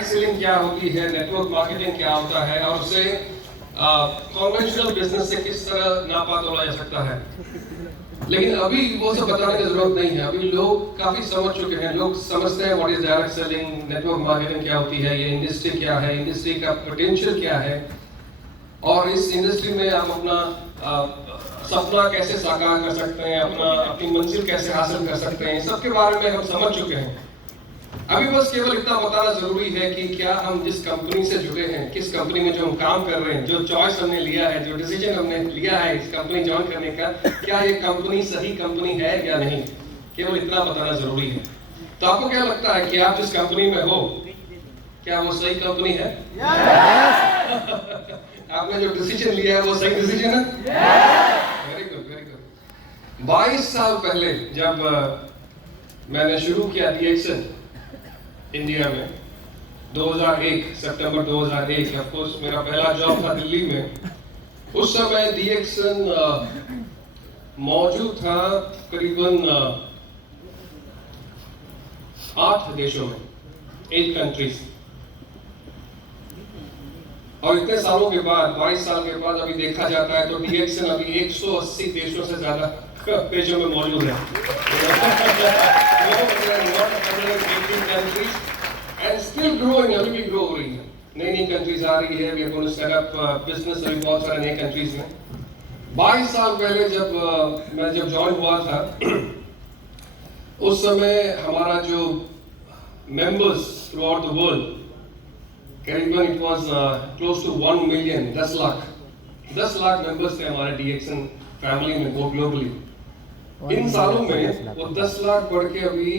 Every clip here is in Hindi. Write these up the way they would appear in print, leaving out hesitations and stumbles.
डायरेक्ट सेलिंग क्या होती है, नेटवर्क मार्केटिंग क्या होता है और उसे कन्वेंशनल बिजनेस से किस तरह नापा तोला जा सकता है। लेकिन अभी वो सब बताने की जरूरत नहीं है, अभी लोग काफी समझ चुके हैं। लोग समझते हैं what is direct selling, network marketing क्या होती है, ये इंडस्ट्री क्या है, इंडस्ट्री का पोटेंशियल क्या है और इस इंडस्ट्री में आप अपना सपना कैसे साकार कर सकते हैं, अपनी मंजिल कैसे हासिल कर सकते हैं, सबके बारे में हम समझ चुके हैं। अभी बस केवल इतना बताना जरूरी है कि क्या हम जिस कंपनी से जुड़े हैं, किस कंपनी में जो हम काम कर रहे हैं, जो चॉइस हमने लिया है, जो डिसीजन हमने लिया है इस कंपनी ज्वाइन करने का, क्या ये कंपनी सही कंपनी है या नहीं, केवल इतना बताना जरूरी है। तो आपको क्या लगता है कि आप जिस कंपनी में हो, क्या वो सही कंपनी है? आपने जो डिसीजन लिया है वो सही डिसीजन है? Very good, very good. 22 साल पहले जब मैंने शुरू किया डीएक्सन इंडिया में, 2001 सितंबर 2001, ऑफ कोर्स मेरा पहला जॉब था दिल्ली में। उस समय डीएक्सन मौजूद था करीबन 8 देशों में, 8 कंट्रीज। और इतने सालों के बाद, 22 साल के बाद अभी देखा जाता है तो डीएक्सन अभी 180 देशों से ज्यादा देशों में मौजूद है। And still growing, अभी भी ग्रो हो रही है, नई नई कंट्रीज आ रही है। We are going to set up business अभी बहुत सारे नए कंट्रीज में। 22 साल पहले मैं ज्वाइन हुआ था, उस समय हमारा जो members throughout the world करीबन it was close to 1 million, 10 lakh members थे हमारे डीएक्सन फैमिली में वो ग्लोबली। इन सालों में वो 10 लाख बढ़ के अभी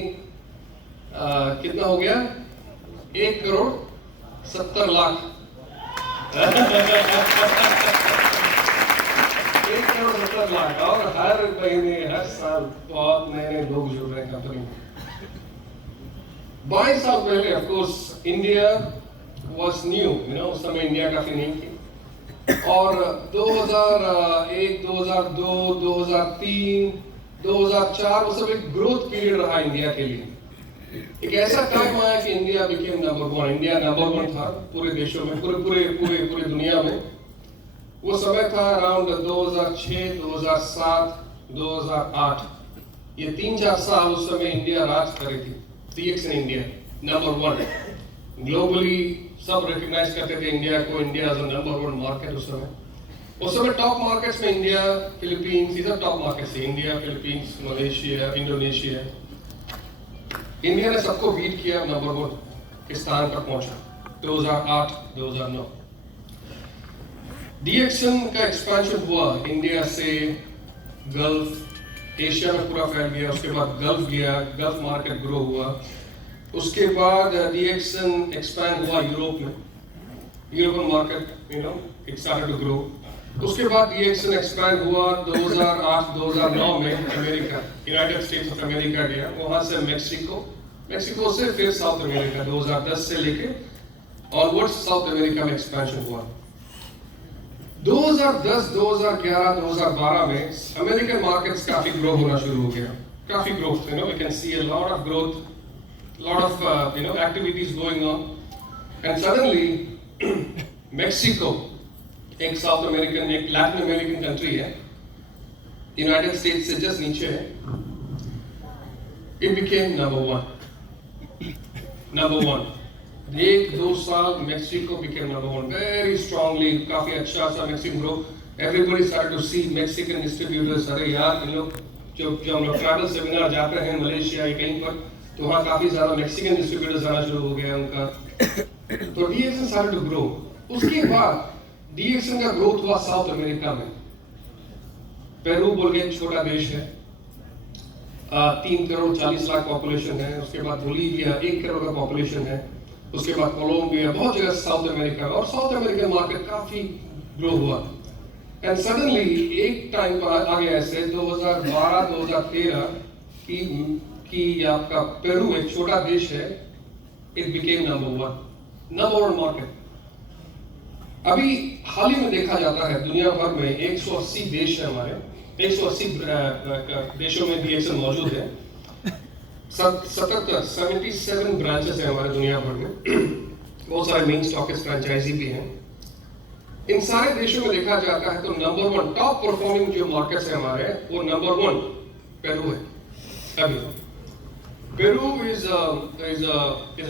कितना हो गया? 1,70,00,000 1,70,00,000 और हर महीने हर साल बहुत नए लोग जुड़ रहे हैं कंपनी में। 22 साल पहले of course India was new, उस समय इंडिया काफी नहीं थी। और 2001, 2002, 2003, 2004 वो सब एक ग्रोथ पीरियड रहा इंडिया के लिए। एक ऐसा टाइम आया कि India became number 1। India number 1 था पूरे देशों में, पूरे दुनिया में। वो समय था अराउंड 2006, 2007, 2008। ये 3-4 साल उस समय इंडिया राज कर रही थी। डीएक्सन इंडिया नंबर 1 ग्लोबली, सब रिकॉग्नाइज करते थे इंडिया को, India as a number 1 market उस समय टॉप मार्केट्स में इंडिया, फिलीपींस, ये सब टॉप मार्केट्स थे। India, Philippines, Malaysia, Indonesia. India ने सबको बीट किया, नंबर 1 के स्थान पर पहुंचा 2008, 2009। डीएक्सन का एक्सपेंशन हुआ इंडिया से गल्फ, एशिया में पूरा फैल गया, उसके बाद गल्फ गया, गल्फ मार्केट ग्रो हुआ। उसके बाद डीएक्सन एक्सपैंड हुआ यूरोप में, European market it started to grow. उसके बाद डीएक्सन एक्सपैंड हुआ 2008-2009 में America, United States of America गया, वहां से मेक्सिको से फिर साउथ अमेरिका 2010 से लेके ऑनवर्ड्स साउथ अमेरिका में एक्सपेंशन हुआ। 2010, 2011, 2012 में अमेरिकन मार्केट्स काफी ग्रो होना शुरू हो गया, काफी growth, we can see a lot of growth, lot of activities going on, and suddenly Mexico, एक साउथ अमेरिकन, एक लैटिन अमेरिकन कंट्री है, यूनाइटेड स्टेट्स से जस्ट नीचे है, it became number 1। 1-2 साल Mexico became number 1 very strongly, काफी अच्छा सा Mexican grow. Everybody started to see Mexican distributors। अरे यार, इन लोग जो हम लोग ट्रैवल सेमिनार जाते हैं मलेशिया या कहीं पर, तो वहाँ काफी ज्यादा मेक्सिकन डिस्ट्रीब्यूटर्स आना शुरू हो गया उनका। तो डीएक्सन स्टार्टेड टू ग्रो। उसके बाद डीएक्सन का ग्रोथ हुआ साउथ अमेरिका में। पेरू बोल के एक छोटा देश है, 3 करोड़ 40 लाख पॉपुलेशन है। उसके बाद बोलीविया 1 करोड़ का पॉपुलेशन है। उसके बाद कोलंबिया, बहुत जगह साउथ अमेरिका में, और साउथ अमेरिकन मार्केट काफी ग्रो हुआ। एंड सडनली एक टाइम पर आ गया ऐसे 2012-2013 कि आपका पेरू एक छोटा देश है, इट बिकेम नंबर 1 मार्केट। अभी हाल ही में देखा जाता है दुनिया भर में 180 देश है हमारे, 180 देशों में डीएक्सन मौजूद है। 77 ब्रांचेस है हमारे दुनिया भर में। बहुत सारे मेन स्टॉकिस्ट फ्रेंचाइजी भी हैं। इन सारे देशों में देखा जाता है तो नंबर 1 टॉप परफॉर्मिंग जो मार्केट्स है हमारे, वो नंबर 1 पेरू है। अभी पेरू इज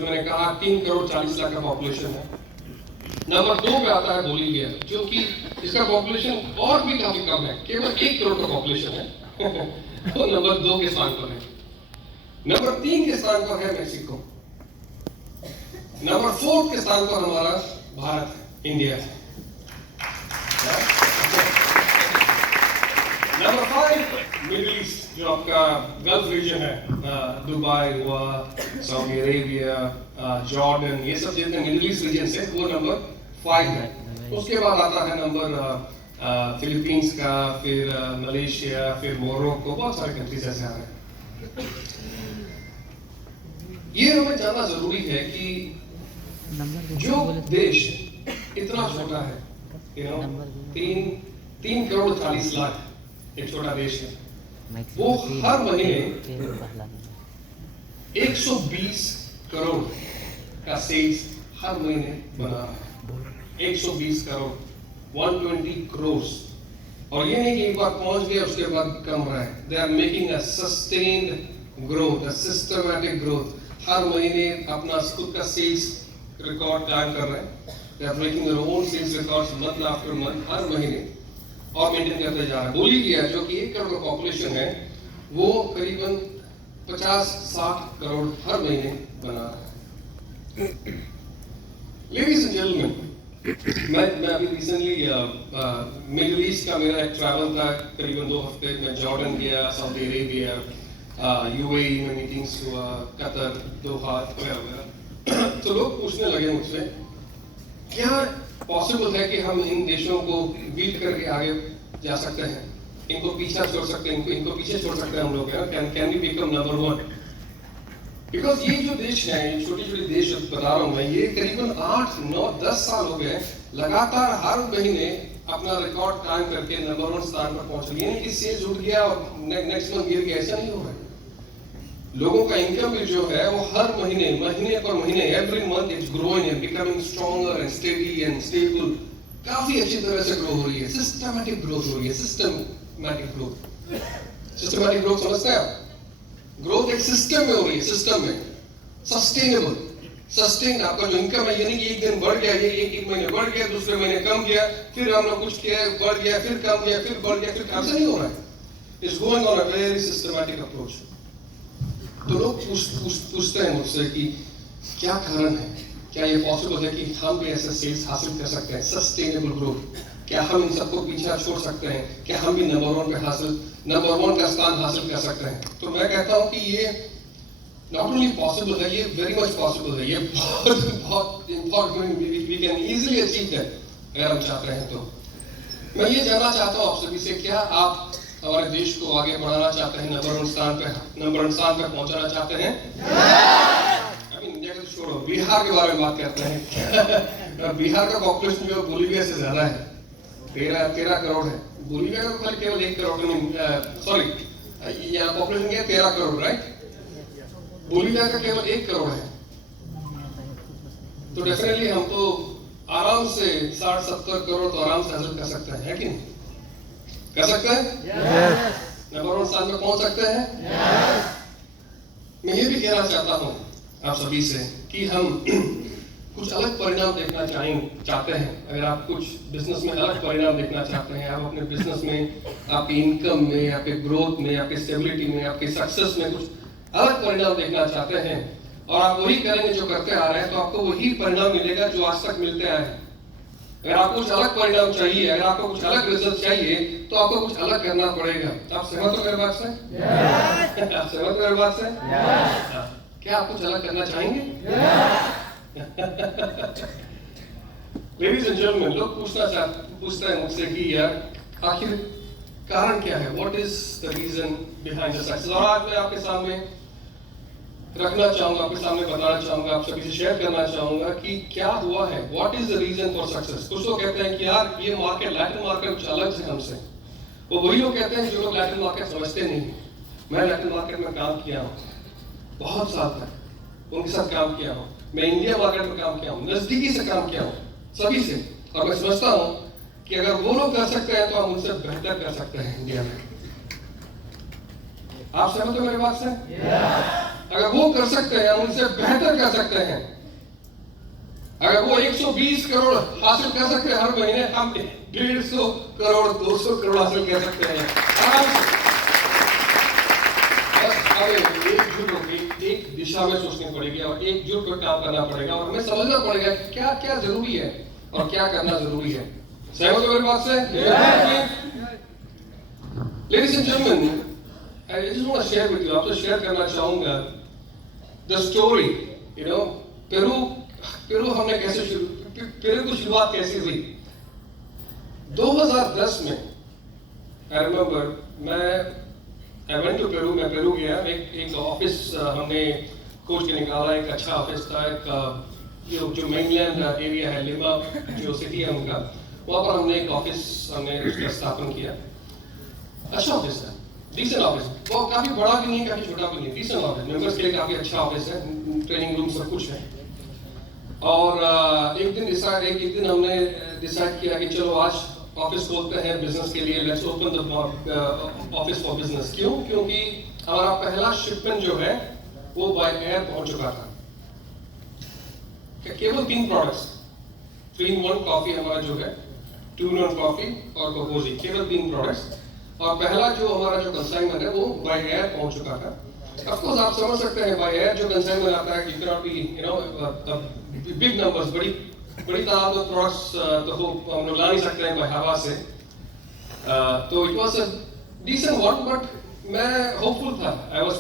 मैंने कहा 3 करोड़ 40 लाख का पॉपुलेशन है। नंबर 2 पे आता है बोलीविया, जो कि इसका पॉपुलेशन और भी काफी कम है, केवल 1 करोड़ का पॉपुलेशन है। तो नंबर 2 के स्थान पर है। नंबर 3 के स्थान पर है मेक्सिको। नंबर 4 के स्थान पर हमारा भारत है, इंडिया है। नंबर 5 मिडिल ईस्ट, जो आपका गल्फ रीजन है, दुबई हुआ, सऊदी अरेबिया, जॉर्डन, ये सब जितने मिडिल ईस्ट रीजन से, वो नंबर 5 है। उसके बाद आता है नंबर फिलीपींस का, फिर मलेशिया, फिर मोरक्को, बहुत सारे कंट्रीज ऐसे आ रहे हैं। ये हमें जानना जरूरी है कि जो देश इतना छोटा है, 3 करोड़ 40 लाख, एक छोटा देश है, वो हर महीने 120 करोड़ का सेल्स हर महीने बना रहा है। 120 करोड़, 120 करोड़। और ये नहीं कि एक बार पहुंच गया उसके बाद कम रहा है। They are making a sustained growth, a systematic growth. हर महीने अपना खुद का सेल्स रिकॉर्ड कायम कर रहे हैं। They are making their own sales records month after month, हर महीने, और मेंटेन करते जा रहा है। बोलीविया जो कि 1 करोड़ का पॉपुलेशन है, वो करीबन 50-60 करोड़ हर महीने बना रहा है। लेडीज एंड जेंटलमैन, मैं अभी रिसेंटली मिडिल ईस्ट का मेरा एक ट्रैवल था, करीबन 2 हफ्ते। मैं जॉर्डन गया, सऊदी अरेबिया, यूएई में मीटिंग्स हुआ, कतर, दोहा वगैरह। तो लोग पूछने लगे मुझसे, क्या पॉसिबल है कि हम इन देशों को बीट करके आगे जा सकते हैं, इनको पीछे छोड़ सकते हैं, इनको पीछे छोड़ सकते हैं हम लोग, can we become number 1? Because ये जो देश है, ये छोटी छोटी देश बता रहा हूं मैं, ये करीबन 8, 9, 10 साल हो गए लगातार हर महीने अपना रिकॉर्ड कायम करके नंबर 1 स्थान पर पहुंच गए। यानी कि सेल्स उठ गया और नेक्स्ट मंथ गिर गया, ऐसा नहीं हो रहा है। लोगों का इनकम भी जो है वो हर महीने पर महीने, every month it's growing and becoming stronger and steady and stable. काफी अच्छी तरह से ग्रो हो रही है, सिस्टमैटिक ग्रोथ हो रही है। सिस्टमैटिक ग्रोथ समझते हैं आप? ग्रोथ एक सिस्टम में हो रही है, सिस्टम में सस्टेनेबल, सस्टेन। आपका जो इनकम है, यानी कि एक दिन बढ़ गया, ये एक महीने बढ़ गया, दूसरे महीने कम गया, फिर हमने कुछ किया, बढ़ गया, फिर कम गया, फिर बढ़ गया, फिर कम से नहीं हो रहा है। It's going on a very systematic approach. तो लोग पूछते हैं मुझसे कि क्या कारण है, क्या ये पॉसिबल है कि हम भी ऐसे सेल्स हासिल कर सकते हैं, सस्टेनेबल ग्रोथ? क्या हम इन सबको पीछे छोड़ सकते हैं? क्या हम भी नंबर 1 का स्थान हासिल कर सकते हैं? तो मैं कहता हूं कि ये नॉट ओनली पॉसिबल है, ये वेरी मच पॉसिबल है। ये बहुत important, we can easily achieve that अगर हम चाहते हैं तो। मैं ये जानना चाहता हूं आप सभी से, क्या आप हमारे देश को आगे बढ़ाना चाहते हैं, नंबर 1 स्थान पे पहुंचाना चाहते हैं? अभी इंडिया को छोड़ो, बिहार के बारे में बात करते हैं। बिहार का पॉपुलेशन जो बोलीविया से ज्यादा है, 13 करोड़ है। बोलीविया का तो केवल 1 करोड़, सॉरी, यहाँ पॉपुलेशन क्या है, 13 करोड़, राइट? बोलीविया का केवल 1 करोड़ है। तो डेफिनेटली हम तो आराम से 60-70 करोड़ तो आराम से हासिल कर सकते हैं, है कि नहीं? कर सकते हैं? नंबर 1 स्थान पे पहुंच सकते हैं? मैं ये भी कहना चाहता हूं आप सभी से कि हम कुछ अलग परिणाम देखना चाहते हैं। अगर आप कुछ बिजनेस में अलग परिणाम देखना चाहते हैं, आप अपने बिजनेस में, आपकी इनकम में, आपके ग्रोथ में, आपके स्टेबिलिटी में, आपके सक्सेस में कुछ अलग परिणाम देखना चाहते हैं, और आप वही करेंगे जो करते आ रहे हैं, तो आपको वही परिणाम मिलेगा जो आज तक मिलते आए हैं। अगर आपको कुछ अलग परिणाम चाहिए, अगर आपको कुछ अलग रिजल्ट चाहिए, तो आपको कुछ अलग करना पड़ेगा। आप सहमत हो मेरे बात से? आप सहमत हो मेरे बात से? क्या आप कुछ अलग करना चाहेंगे? लेडीज एंड जेंटलमैन, लोग पूछते हैं मुझसे कि यार आखिर कारण क्या है? What is the reason behind the success? और आज मैं आपके सामने रखना चाहूंगा, आपके सामने बताना चाहूंगा, आप सभी से शेयर करना चाहूंगा कि क्या हुआ है, what is the reason for success. कुछ लोग कहते हैं कि यार ये मार्केट, लैटिन मार्केट कुछ अलग से हमसे। वो वही लोग कहते हैं जो लोग लैटिन मार्केट समझते नहीं। मैं लैटिन मार्केट में काम किया हूँ बहुत साल तक, उनके साथ काम किया हूँ। मैं इंडिया मार्केट में काम किया हूँ, नजदीकी से काम किया हूँ सभी से, और मैं समझता हूँ कि अगर वो लोग कर सकते हैं तो हम उनसे बेहतर कर सकते हैं इंडिया में। आप सहमत हो मेरी बात से? अगर वो कर सकते हैं हम उनसे बेहतर कर सकते हैं। अगर वो 120 करोड़ हासिल कर सकते हैं हर महीने, हम 150 करोड़ 200 करोड़ हासिल कर सकते हैं आराम से। एकजुट होकर एक दिशा में सोचनी पड़ेगी और एकजुट होकर काम करना पड़ेगा, और हमें समझना पड़ेगा कि क्या क्या जरूरी है और क्या करना जरूरी है। सहमत हो मेरी बात से? Ladies and gentlemen, I just want to share with you, आपसे शेयर करना चाहूंगा the story, you know, Peru हमने कैसे पेरू की शुरुआत कैसे हुई। 2010 में I remember I went to Peru, मैं पेरू गया, एक ऑफिस हमने खोज के निकाला, एक अच्छा ऑफिस था, एक जो मेनलैंड एरिया है, लिमा जो सिटी है उनका, वहाँ पर हमने एक ऑफिस उसका स्थापन किया। अच्छा ऑफिस है, डिसेंट ऑफिस, वो काफी बड़ा भी नहीं है, काफी छोटा भी नहीं, डिसेंट ऑफिस, मेंबर्स के लिए काफी अच्छा ऑफिस है, ट्रेनिंग रूम सब कुछ है। और एक दिन हमने डिसाइड किया कि चलो आज ऑफिस खोलते हैं बिजनेस के लिए, let's open the office for business. क्यों? क्योंकि हमारा पहला शिपमेंट जो है वो बाय एयर पहुंच चुका था। केवल 3 प्रोडक्ट्स, 3-in-1 कॉफी हमारा जो है, 2-in-1 कॉफी और कोकोजी, केवल 3 प्रोडक्ट्स, और पहला जो हमारा जो कंसाइनमेंट है वो बाय एयर पहुंच चुका था। ऑफ कोर्स आप समझ सकते हैं बाय एयर जो कंसाइनमेंट आता है, you can not be, you know, big numbers, बड़ी तादाद में प्रोडक्ट्स तो हम लोग ला नहीं सकते हैं बाय हवा से। तो it was a decent one, but मैं होपफुल था, आई वाज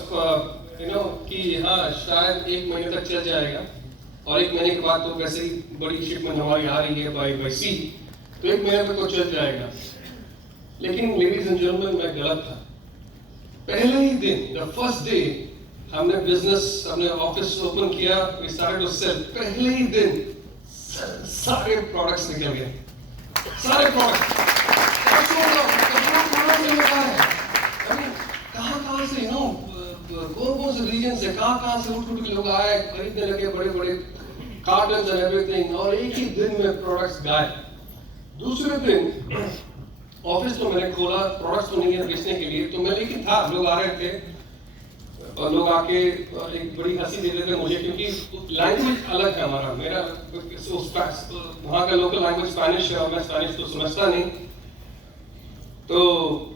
यू नो कि हाँ शायद 1 महीने तक चल जाएगा, और 1 महीने के बाद तो वैसे ही बड़ी शिपमेंट हमारी आ रही है बाय सी, तो 1 महीने तक तो चल जाएगा। लेकिन लेडीज एंड जेंटलमैन, मैं गलत था। पहले ही दिन, द फर्स्ट डे, हमने ऑफिस ओपन किया, वी स्टार्टेड टू सेल। पहले ही दिन सारे प्रोडक्ट्स निकल गए, सारे प्रोडक्ट्स कहाँ से, यू नो, कौन से रीजन से, कहाँ से उठ के लोग आए, खरीदने लगे बड़े कार्टन्स एंड एवरीथिंग, और एक ही दिन में प्रोडक्ट्स गायब। दूसरे दिन ऑफिस तो मैंने खोला, प्रोडक्ट्स तो नहीं है बेचने के लिए, तो मैं, लेकिन था, लोग आ रहे थे, और लोग आके एक बड़ी हंसी दे रहे थे मुझे, क्योंकि लैंग्वेज अलग है हमारा, मेरा वहाँ का लोकल लैंग्वेज स्पेनिश है, और मैं स्पेनिश तो समझता नहीं, तो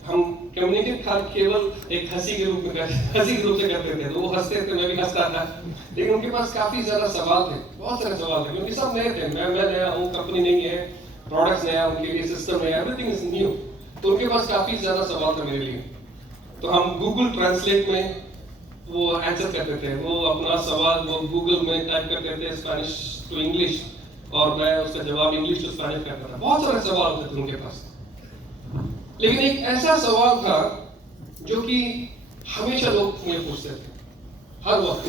हम कम्युनिकेट केवल एक हंसी के रूप से करते थे, तो वो हंसते थे, मैं भी हंसता था, लेकिन उनके पास काफी ज्यादा सवाल थे, बहुत सारे सवाल थे, क्योंकि सब नए थे, मैं नया हूँ, कंपनी नहीं है, प्रोडक्ट्स नया, उनके लिए सिस्टम नया, एवरीथिंग इज न्यू, तो उनके पास काफी ज्यादा सवाल थे मेरे लिए। तो हम गूगल ट्रांसलेट में वो आंसर करते थे, वो अपना सवाल वो गूगल में टाइप करते थे, स्पेनिश टू इंग्लिश, और मैं उसका जवाब इंग्लिश टू स्पेनिश करता था। बहुत सारे सवाल होते थे उनके पास, लेकिन एक ऐसा सवाल था जो कि हमेशा लोग मुझे पूछते थे, हर वक्त।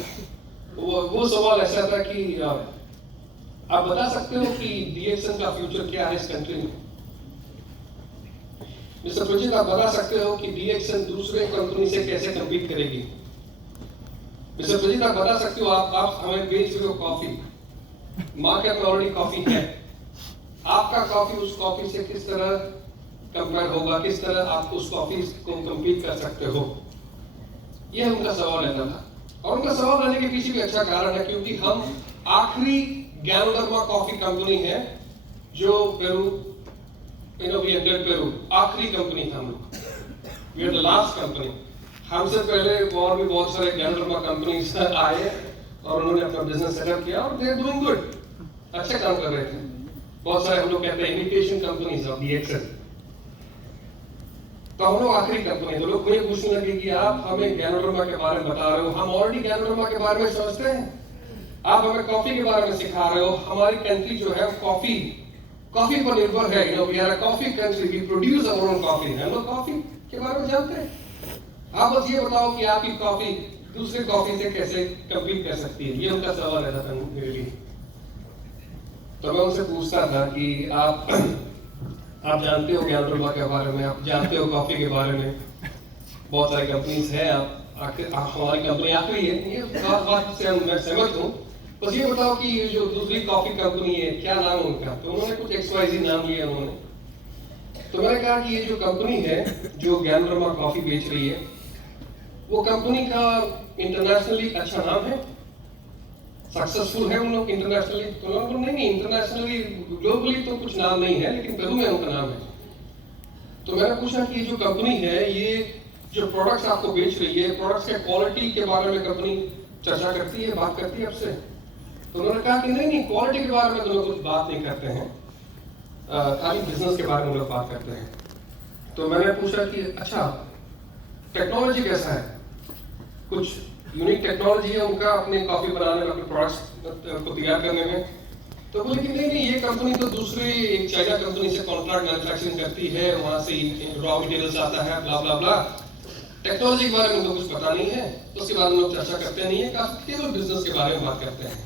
वो सवाल ऐसा था कि आप बता सकते हो कि डीएक्सन का फ्यूचर क्या है इस कंट्री में? मिस्टर प्रजीत, आप बता सकते हो कि डीएक्सन दूसरे कंपनी से कैसे कम्पीट करेगी? मिस्टर प्रजीत, आप बता सकते हो, आप हमें बेच रहे हो कॉफी, मार्केट में ऑलरेडी कॉफी है, आपका कॉफी उस कॉफी से किस तरह कंपेयर होगा, किस तरह आप उस कॉफी को कम्पीट कर सकते हो? ये उनका सवाल रहता था, और उनका सवाल रहने के पीछे भी अच्छा कारण है, क्योंकि हम आखिरी गैनोडर्मा कॉफी कंपनी है जो Peru, you know, we entered Peru, आखिरी कंपनी था हम लोग, we are the last company. हमसे पहले और भी बहुत सारे गैनोडर्मा कंपनीज आए और उन्होंने अपना बिजनेस सेटअप किया, और दे आर डूइंग गुड, अच्छा काम कर रहे थे। बहुत सारे हम लोग कहते हैं इमिटेशन कंपनीज ऑफ डीएक्सन, तो हम लोग आखिरी कंपनी। तो लोग मुझे पूछने लगे कि आप हमें गैनोडर्मा के बारे में बता रहे हो, हम ऑलरेडी गैनोडर्मा के बारे में समझते हैं, आप हमें कॉफी के बारे में सिखा रहे हो। हमारी कंट्री जो है कॉफी पर निर्भर है, you know, we are a coffee country, we produce our own coffee, हम लोग कॉफी के बारे में जानते हैं। आप बस ये बताओ कि आपकी कॉफी दूसरे कॉफी से कैसे कम्पीट कर सकती है, ये उनका सवाल रहता था मेरे लिए। तो मैं उनसे पूछता था कि आप जानते हो गैनोडर्मा के बारे में, आप जानते हो कॉफी के बारे में, बहुत सारी कंपनीज हैं, हमारी कंपनी आखिरी है, ये बात से मैं सहमत हूँ, बस ये बताओ कि ये जो दूसरी कॉफी कंपनी है क्या नाम है उनका? तो उन्होंने कुछ XYZ नाम लिया उन्होंने। तो मैंने कहा कि ये जो कंपनी है जो ज्ञानवर्मा कॉफी बेच रही है, वो कंपनी का इंटरनेशनली अच्छा नाम है, सक्सेसफुल है उन लोग इंटरनेशनली? तो उन्होंने बोला नहीं, इंटरनेशनली ग्लोबली तो कुछ नाम नहीं है, लेकिन पेरू में उनका नाम है। तो मैंने पूछा कि ये जो कंपनी है, ये जो प्रोडक्ट्स आपको बेच रही है, प्रोडक्ट्स के क्वालिटी के बारे में कंपनी चर्चा करती है, बात करती है आपसे? तो उन्होंने कहा कि नहीं, क्वालिटी के बारे में तो लोग कुछ बात नहीं करते हैं, खाली बिजनेस के बारे में लोग बात करते हैं। तो मैंने पूछा कि अच्छा, टेक्नोलॉजी कैसा है? कुछ यूनिक टेक्नोलॉजी है उनका अपने कॉफी बनाने में, अपने प्रोडक्ट्स को तैयार करने में? तो बोले कि नहीं, ये कंपनी तो दूसरी एक चाइना कंपनी से कॉन्ट्रैक्ट मैन्युफैक्चरिंग करती है, वहां से रॉ मटेरियल्स आता है, ब्ला ब्ला ब्ला। टेक्नोलॉजी के बारे में तो कुछ पता नहीं है, तो उसके बारे में लोग चर्चा करते नहीं है, काफी केवल बिजनेस के बारे में बात करते हैं।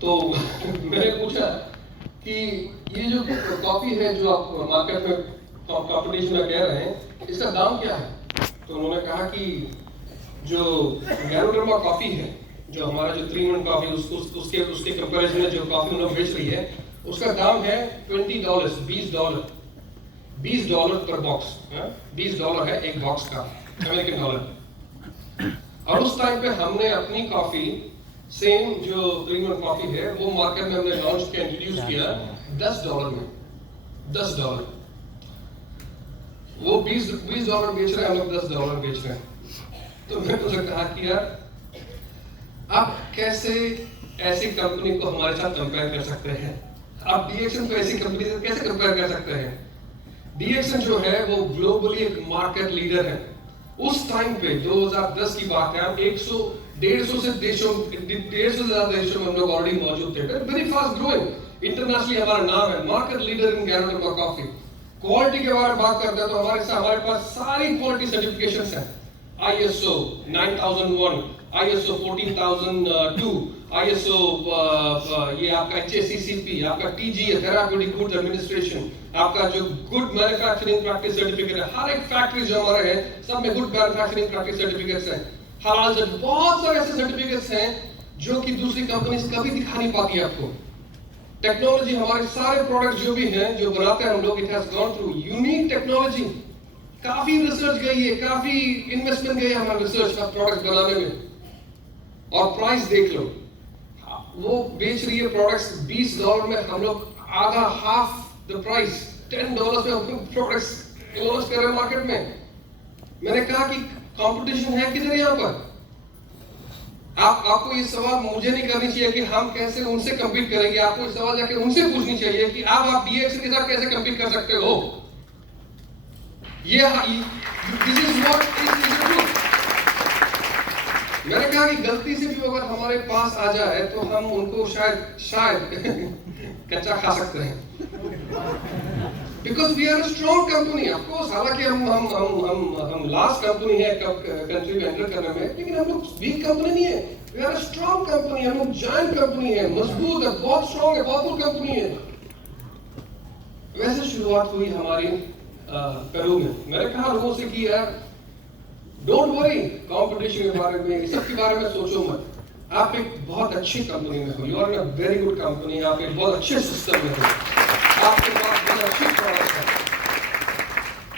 तो मैंने पूछा कि ये जो कॉफी है जो आप मार्केट में कॉम्पिटिशन में कह रहे हैं, इसका दाम क्या है? तो उन्होंने कहा कि जो ज्ञानवर्मा कॉफी है, जो हमारा जो 3-in-1 कॉफी, उसके कंपैरिजन में जो कॉफी उन्होंने बेच रही है, उसका दाम है $20, $20 पर बॉक्स। $20 है एक बॉक्स का, अमेरिकन डॉलर। और उस टाइम पे हमने अपनी कॉफी सेम जो 3-in-1 कॉफी है, वो मार्केट में हमने लॉन्च किया, इंट्रोड्यूस किया $10 में। $10 वो $20 बेच रहे हैं, हम लोग $10 बेच रहे हैं। तो मैंने उसे कहा कि यार, आप कैसे ऐसी कंपनी को हमारे साथ कंपेयर कर सकते हैं? आप डीएक्सन को ऐसी कंपनी से कैसे कंपेयर कर सकते हैं? डीएक्सन जो है वो ग्लोबली एक मार्केट लीडर है। उस टाइम पे 2010 की बात है, हम 150 से ज्यादा देशों में हम लोग ऑलरेडी मौजूद थे। वेरी फास्ट ग्रोइंग, इंटरनेशनली हमारा नाम है, market leader in ganoderma coffee. Quality के बारे में बात करते हैं तो हमारे पास सारी क्वालिटी सर्टिफिकेशंस हैं। ISO 9001, ISO 14002, ISO ये आपका HACCP, आपका TGA थेराप्यूटिक गुड्स एडमिनिस्ट्रेशन, आपका जो गुड मैन्युफैक्चरिंग प्रैक्टिस सर्टिफिकेट है। हर एक फैक्ट्री जो हमारे हैं, सब में गुड मैन्युफैक्चरिंग प्रैक्टिस सर्टिफिकेट्स हैं। हलाल से बहुत सारे ऐसे सर्टिफिकेट्स हैं जो कि दूसरी कंपनीज कभी दिखा नहीं पाती आपको। टेक्नोलॉजी, हमारे सारे प्रोडक्ट्स जो भी हैं, जो बनाते हैं हम लोग, it has gone through unique technology. काफी रिसर्च गई है, काफी इन्वेस्टमेंट गई है हमारे रिसर्च का प्रोडक्ट बनाने में। और प्राइस देख लो, वो बेच रही है प्रोडक्ट्स $20 में, हम लोग आधा, हाफ द प्राइस $10 में हम प्रोडक्ट्स लॉन्च कर रहे हैं मार्केट में। मैंने कहा कि कंपटीशन है किधर यहाँ पर? आपको ये सवाल मुझे नहीं करनी चाहिए कि हम कैसे उनसे कंपीट करेंगे, आपको ये सवाल जाके उनसे पूछनी चाहिए कि आप डीएक्सन के साथ कैसे कंपीट कर सकते हो। This is what is truth. मैंने कहा कि गलती से भी अगर हमारे पास आ जाए तो हम उनको शायद कच्चा खा सकते हैं, because we are a strong company. Of course, हालांकि हम लास्ट कंपनी है कंट्री में एंटर करने में, लेकिन हम लोग वीक कंपनी नहीं है। We are a strong company, हम लोग जायंट कंपनी है, मजबूत है, बहुत स्ट्रॉन्ग है, पावरफुल कंपनी है। वैसे शुरुआत हुई हमारी पेरू में। मैंने कहा लोगों से कि यार, डोंट वरी कंपटीशन के बारे में, इस सब के बारे में सोचो मत। आप एक बहुत अच्छी कंपनी में हो, you are in a very good company, आप एक बहुत अच्छे सिस्टम में हो, आपके पास बहुत अच्छी प्रोडक्ट है,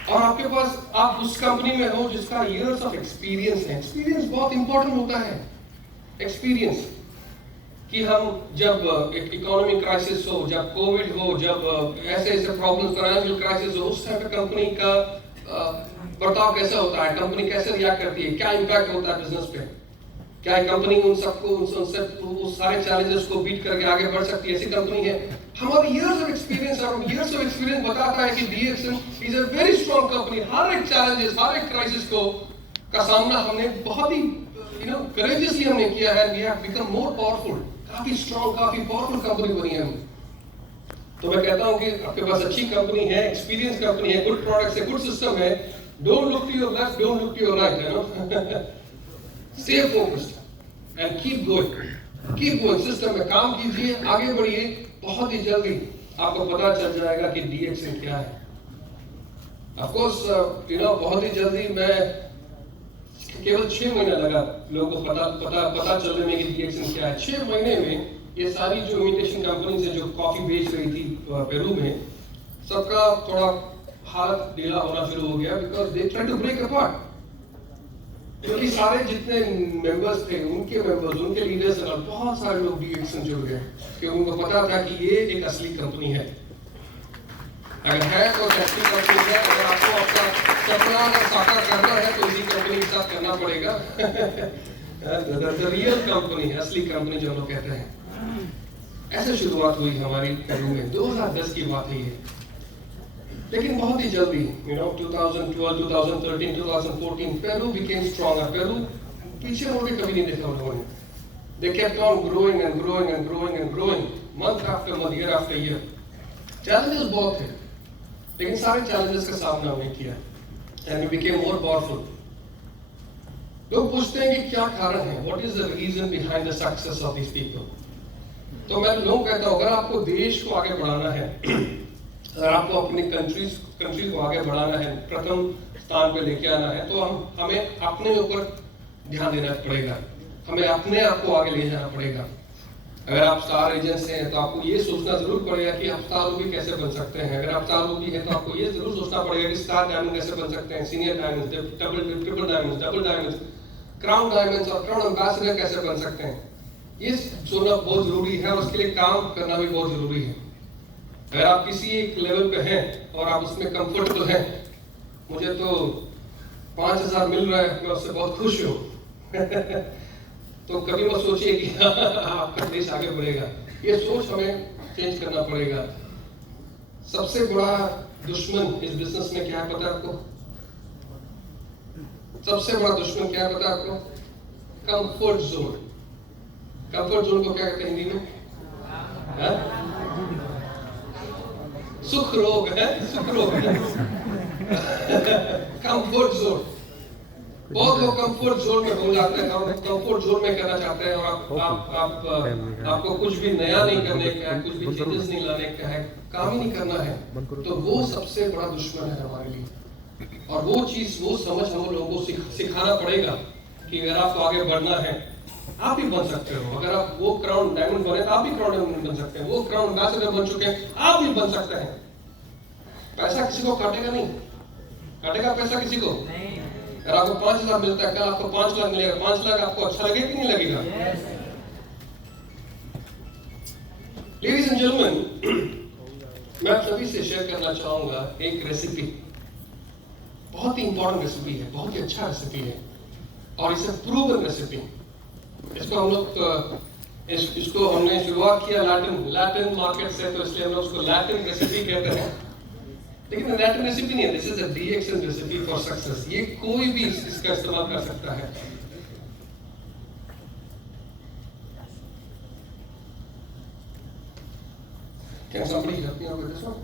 और आपके पास आप उस कंपनी में हो जिसका इयर्स ऑफ एक्सपीरियंस है। एक्सपीरियंस बहुत इंपॉर्टेंट होता है। एक्सपीरियंस कि हम जब इकोनॉमिक क्राइसिस हो, जब कोविड हो, जब ऐसे प्रॉब्लम, फाइनेंशियल क्राइसिस हो, उस टाइम पे कंपनी का बर्ताव कैसा होता है, कंपनी कैसे रिएक्ट करती है, क्या इंपैक्ट होता है बिजनेस पे, क्या कंपनी उन सारे चैलेंजेस को बीट करके आगे बढ़ सकती है, ऐसी कंपनी है। हमारे इयर्स ऑफ एक्सपीरियंस बताता है कि DXN is a very strong company. हर एक चैलेंजेस, हर एक क्राइसिस का सामना हमने बहुत ही करेजियसली हमने किया है। We have become more powerful, काफी स्ट्रॉन्ग, काफी पावरफुल कंपनी बनी है हम। तो मैं कहता हूं कि आपके पास अच्छी कंपनी है, एक्सपीरियंस कंपनी है, गुड प्रोडक्ट्स है, गुड सिस्टम है। Don't look to your left, don't look to your right, you know. Stay focused and keep going. System में काम कीजिए, आगे बढ़िए। बहुत ही जल्दी आपको पता चल जाएगा कि डीएक्सन क्या है। ऑफ कोर्स बहुत ही जल्दी मैं केवल 6 महीना लगा लोगों को पता चलने में कि DXN क्या है। 6 महीने में ये सारी जो इमिटेशन कंपनी से जो कॉफी बेच रही थी पेरू में, सबका थोड़ा हालत ढीला होना शुरू हो गया, because they try to break apart. क्योंकि सारे जितने मेंबर्स थे, उनके लीडर्स और बहुत सारे लोग DXN जुड़ गए, कि उनको पता था कि ये एक असली कंपनी है। अगर है तो असली कंपनी है। अगर आपको अपना सपना अगर साकार करना है तो इसी कंपनी के साथ करना पड़ेगा। रियल कंपनी, असली कंपनी जो हम लोग कहते हैं। ऐसे शुरुआत हुई हमारी पेरू में, 2010 की बात है ये। लेकिन बहुत ही जल्दी 2012, 2013, 2014 पेरू became stronger। पेरू पीछे मुड़ के कभी नहीं देखा उन्होंने। They kept on growing and growing and growing and growing, month after month, year after year। Challenges बहुत थे, लेकिन सारे challenges का सामना हमने किया, and we became more powerful। लोग पूछते हैं कि क्या कारण है, what is the reason behind the success of these people? तो मैं लोगों को कहता हूँ, अगर आपको देश को आगे बढ़ाना है, अगर आपको अपनी कंट्री को आगे बढ़ाना है, प्रथम स्थान पे लेके आना है, तो हमें अपने ऊपर ध्यान देना पड़ेगा। हमें अपने आप को आगे ले जाना पड़ेगा। अगर आप स्टार एजेंट्स हैं तो आपको ये सोचना जरूर पड़ेगा कि आप स्टार रूबी कैसे बन सकते हैं। अगर आप स्टार रूबी हैं तो आपको ये जरूर सोचना पड़ेगा कि स्टार डायमंड कैसे बन सकते हैं, senior diamond, triple diamond, double diamond, crown diamond और क्राउन एम्बेसडर कैसे बन सकते हैं। ये सोचना बहुत जरूरी है और उसके लिए काम करना भी बहुत जरूरी है। अगर आप किसी एक लेवल पे हैं और आप उसमें कंफर्टेबल हैं, मुझे तो 5,000 मिल रहा है, मैं उससे बहुत खुश हूँ। तो कभी मत सोचिए कि आपका देश आगे बढ़ेगा। ये सोच हमें चेंज करना पड़ेगा। सबसे बड़ा दुश्मन इस बिजनेस में क्या है पता है आपको? सबसे बड़ा दुश्मन क्या है पता है आपको? Comfort zone. कंफर्ट जोन को क्या कहते हैं हिंदी में? सुख रोग है, सुख रोग है। Comfort zone. बहुत लोग कंफर्ट जोन में हो जाते हैं और कंफर्ट जोन में करना चाहते हैं, और आपको कुछ भी नया नहीं करने का है, कुछ भी चेंजेस नहीं लाने का है, काम ही नहीं करना है, तो वो सबसे बड़ा दुश्मन है हमारे लिए। और वो चीज, वो समझ हम लोगों को सिखाना पड़ेगा कि अगर आपको आगे बढ़ना है, आप भी बन सकते हो। अगर आप वो क्राउन डायमंड बने तो आप भी क्राउन डायमंड बन सकते हैं। वो क्राउन एम्बेसडर बन चुके हैं, आप भी बन सकते हैं। पैसा किसी को काटेगा नहीं, काटेगा पैसा किसी को नहीं। अगर आपको 5,000 मिलता है, कल आपको 5 लाख मिलेगा, 5 लाख आपको अच्छा लगेगा कि नहीं लगेगा? लेडीज एंड जेंटलमैन, मैं आप सभी से शेयर करना चाहूंगा एक रेसिपी। बहुत ही इंपॉर्टेंट रेसिपी है, बहुत ही अच्छा रेसिपी है, और इसे प्रूवन रेसिपी। इसको हम लोग इसको हमने शुरुआत किया लैटिन मार्केट से, तो इसलिए हम लोग उसको लैटिन रेसिपी कहते हैं। लेकिन लैटिन रेसिपी नहीं है, this is a DXN recipe for success. ये कोई भी इसका इस्तेमाल कर सकता है। Can somebody help me out with this one?